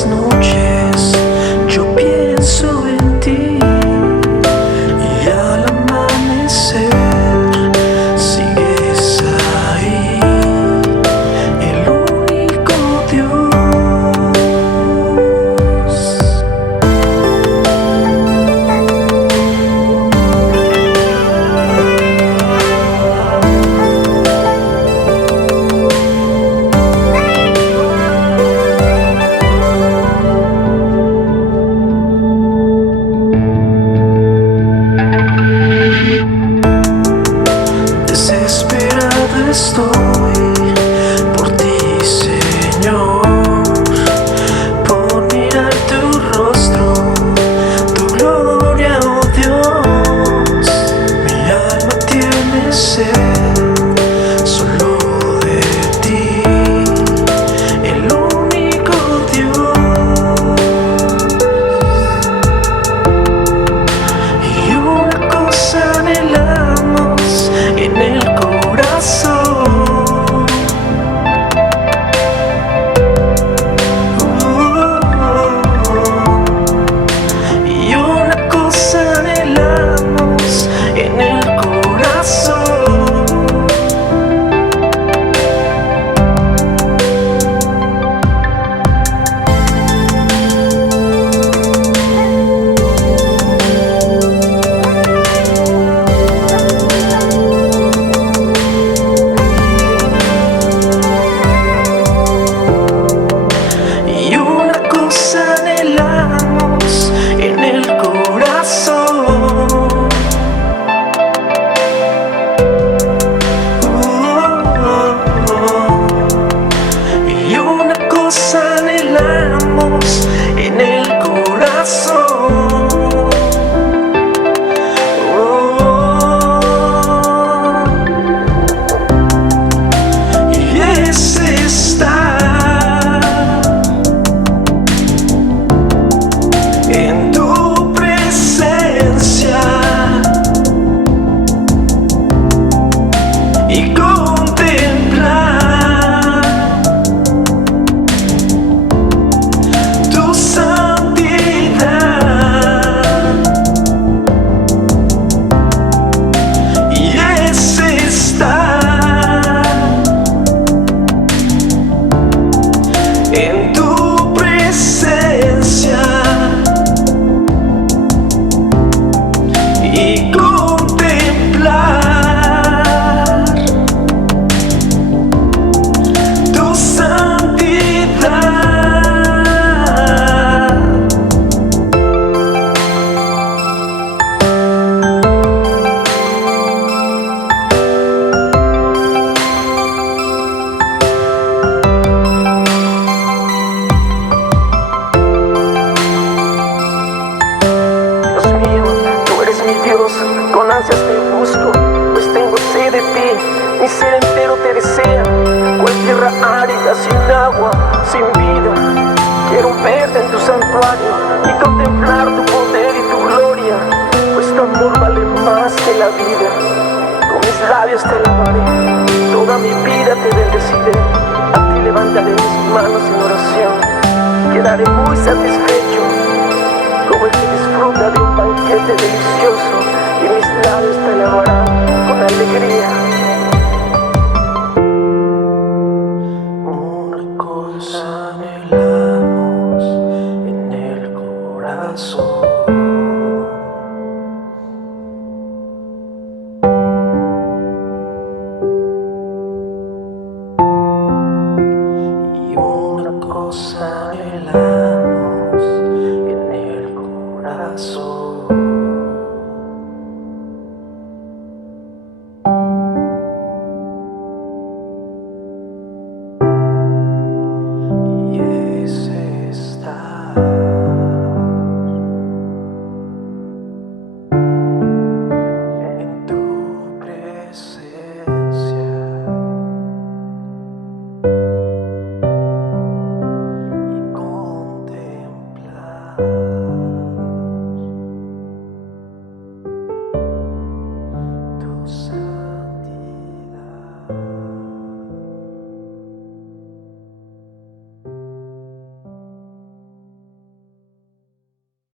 las noches yo pienso en ti y al amanecer sigues ahí, el único Dios. Desesperado estoy por ti, Señor, por mirar tu rostro, tu gloria, oh Dios. Mi alma tiene sed solo de ti, el único Dios. Y una cosa anhelamos en el corazón, y una cosa anhelamos en el corazón. Y una cosa anhelamos en el corazón. Y una cosa anhelamos en el corazón. Y es estar en tu presencia y contemplar tu santidad. Y es estar en tu presencia y contemplar tu santidad. Dios mío, tú eres mi Dios, con ansias te busco, pues tengo sed de ti, mi ser entero te desea. Cual tierra árida, sin agua, sin vida, quiero verte en tu santuario y contemplar tu poder y tu gloria, pues tu amor vale más que la vida. Con mis labios te alabaré, toda mi vida te bendeciré, a ti levantaré mis manos en oración, quedaré muy satisfecho, como el que disfruta de un banquete delicioso, y mis labios te alabarán con alegría.